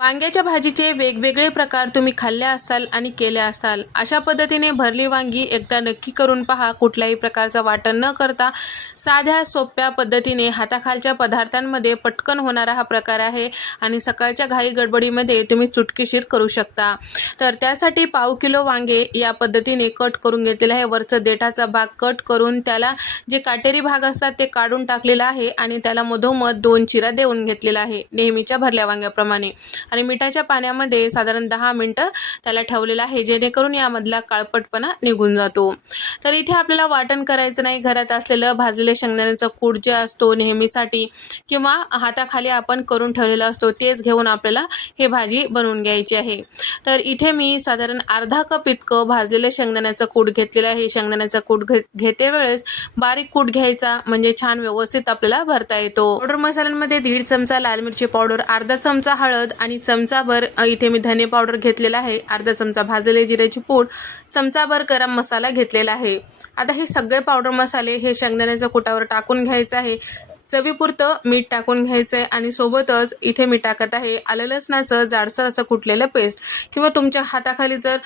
वांग्याच्या भाजीचे वेगवेगळे प्रकार तुम्ही खाल्ले असाल आणि केले असाल अशा पद्धतीने भरली वांगी एकदा नक्की करून पहा. कुठल्याही प्रकारचं वाटण न करता साध्या सोप्या पद्धतीने हाताखालच्या पदार्थांमध्ये पटकन होणारा हा प्रकार आहे आणि सकाळच्या घाई गडबडीमध्ये तुम्ही चुटकीशीर करू शकता. तर त्यासाठी पाव किलो वांगे या पद्धतीने कट करून घेतलेले आहे. वरचं देठाचा भाग कट करून त्याला जे काटेरी भाग असतात ते काढून टाकलेला आहे आणि त्याला मधोमध दोन चिरा देऊन घेतलेला आहे. नेहमीच्या भरल्या वांग्याप्रमाणे. आणि मिठाच्या पाण्यामध्ये साधारण दहा मिनटं त्याला ठेवलेलं आहे जेणेकरून यामधला काळपटपणा निघून जातो. तर इथे आपल्याला वाटण करायचं नाही. घरात असलेलं भाजलेल्या शेंगदाण्याचा कूट जे असतो नेहमीसाठी किंवा हाताखाली आपण करून ठेवलेला असतो तेच घेऊन आपल्याला हे भाजी बनवून घ्यायची आहे. तर इथे मी साधारण अर्धा कप इतकं भाजलेलं शेंगदाण्याचं कूट घेतलेलं आहे. शेंगदाण्याचा कूट घे घेते वेळेस बारीक कूट घ्यायचा म्हणजे छान व्यवस्थित आपल्याला भरता येतो. पावडर मसाल्यांमध्ये दीड चमचा लाल मिरची पावडर अर्धा चमचा हळद आणि चमचाभर इथे मी धने पावडर घेतलेला आहे. अर्धा चमचा भाजले जिऱ्याची पूड चमचाभर गरम मसाला घेतलेला आहे. आता हे सगळे पावडर मसाले हे शेंगदाण्याच्या कुटावर टाकून घ्यायचं आहे. चवीपुरतं मीठ टाकून घ्यायचं आहे आणि सोबतच इथे मी टाकत आहे आलं लसणाचं जाडसर असं कुटलेलं पेस्ट. किंवा तुमच्या हाताखाली जर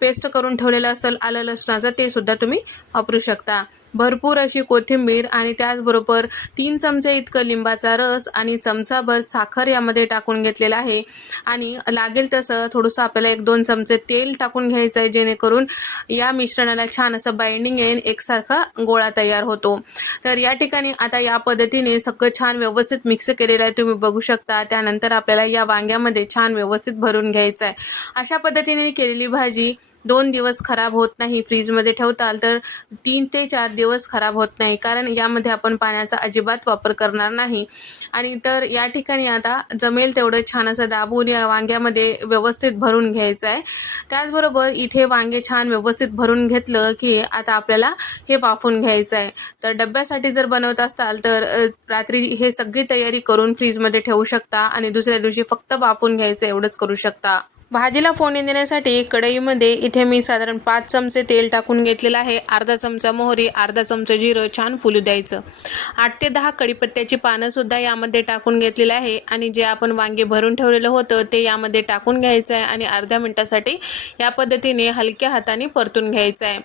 पेस्ट करून ठेवलेलं असेल आलं लसणाचं ते सुद्धा तुम्ही वापरू शकता. भरपूर अशी कोथिंबीर आणि त्याचबरोबर तीन चमचे इतकं लिंबाचा रस आणि चमचाभर साखर यामध्ये टाकून घेतलेला आहे. आणि लागेल तसं थोडंसं आपल्याला एक दोन चमचे तेल टाकून घ्यायचं आहे जेणेकरून या मिश्रणाला छान असं बाइंडिंग येईल एकसारखा गोळा तयार होतो. तर या ठिकाणी आता या पद्धतीने सगळं छान व्यवस्थित मिक्स केलेलं आहे तुम्ही बघू शकता. त्यानंतर आपल्याला या वांग्यामध्ये छान व्यवस्थित भरून घ्यायचं आहे. अशा पद्धतीने केलेली भाजी दोन दिवस खराब होत नाही फ्रीजमध्ये ठेवताल तर तीन ते चार दिवस खराब होत नाही. कारण यामध्ये आपण पाण्याचा अजिबात वापर करणार नाही. आणि तर या ठिकाणी आता जमेल तेवढं छान असं दाबून या वांग्यामध्ये व्यवस्थित भरून घ्यायचं आहे. त्याचबरोबर इथे वांगे छान व्यवस्थित भरून घेतलं की आता आपल्याला हे वाफून घ्यायचं आहे. तर डब्यासाठी जर बनवत असाल तर रात्री हे सगळी तयारी करून फ्रीजमध्ये ठेवू शकता आणि दुसऱ्या दिवशी फक्त वाफून घ्यायचं एवढंच करू शकता. भाजीला फोडणी देण्यासाठी कढईमध्ये इथे मी साधारण पाच चमचे तेल टाकून घेतलेलं आहे. अर्धा चमचा मोहरी अर्धा चमचा जिरं छान फुलू द्यायचं. आठ ते दहा कडीपत्त्याची पानंसुद्धा यामध्ये टाकून घेतलेलं आहे आणि जे आपण वांगे भरून ठेवलेलं होतं ते यामध्ये टाकून घ्यायचं आहे आणि अर्ध्या मिनटासाठी या पद्धतीने हलक्या हाताने परतून घ्यायचं आहे.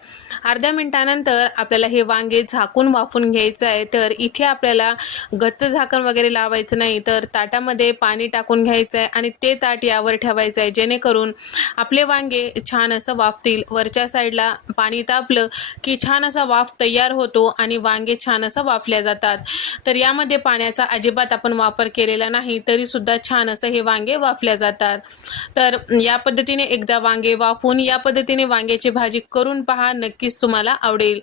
अर्ध्या मिनटानंतर आपल्याला हे वांगे झाकून वाफून घ्यायचं आहे. तर इथे आपल्याला गच्च झाकण वगैरे लावायचं नाही तर ताटामध्ये पाणी टाकून घ्यायचं आहे आणि ते ताट यावर ठेवायचं आहे. जेणेकरून आपले वांगे छान असं वाफतील. वरच्या साईडला पाणी तापलं की छान असा वाफ तयार होतो आणि वांगे छान असं वाफल्या जातात. तर यामध्ये पाण्याचा अजिबात आपण वापर केलेला नाही तरीसुद्धा छान असं हे वांगे वाफल्या जातात. तर या पद्धतीने एकदा वांगे वाफून या पद्धतीने वांग्याची भाजी करून पहा नक्कीच तुम्हाला आवडेल.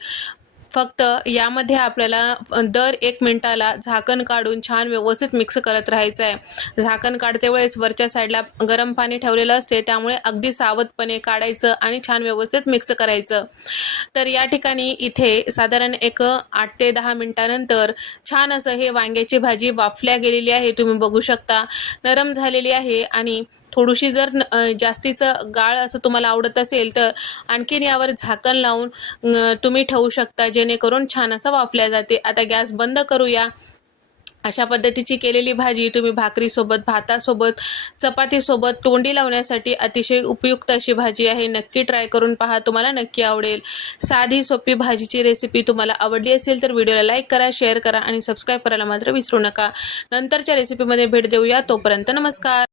फक्त यामध्ये आपल्याला दर एक मिनिटाला झाकण काढून छान व्यवस्थित मिक्स करत राहायचं आहे झाकण काढते वेळेस वरच्या साईडला गरम पाणी ठेवलेलं असते त्यामुळे अगदी सावधपणे काढायचं आणि छान व्यवस्थित मिक्स करायचं. तर या ठिकाणी इथे साधारण एक आठ ते दहा मिनिटानंतर छान असं हे वांग्याची भाजी वाफल्या गेलेली आहे तुम्ही बघू शकता. नरम झालेली आहे आणि थोडीशी जर जास्तीचं गाळ असं तुम्हाला आवडत असेल तर आणखीन यावर झाकण लावून तुम्ही ठेवू शकता जेणेकरून छान असं वाफल्या जाते. आता गॅस बंद करूया. अशा पद्धतीची केलेली भाजी तुम्ही भाकरीसोबत भातासोबत चपातीसोबत तोंडी लावण्यासाठी अतिशय उपयुक्त अशी भाजी आहे. नक्की ट्राय करून पहा तुम्हाला नक्की आवडेल. साधी सोपी भाजीची रेसिपी तुम्हाला आवडली असेल तर व्हिडिओला लाईक करा शेअर करा आणि सबस्क्राईब करायला मात्र विसरू नका. नंतरच्या रेसिपीमध्ये भेट देऊया. तोपर्यंत नमस्कार.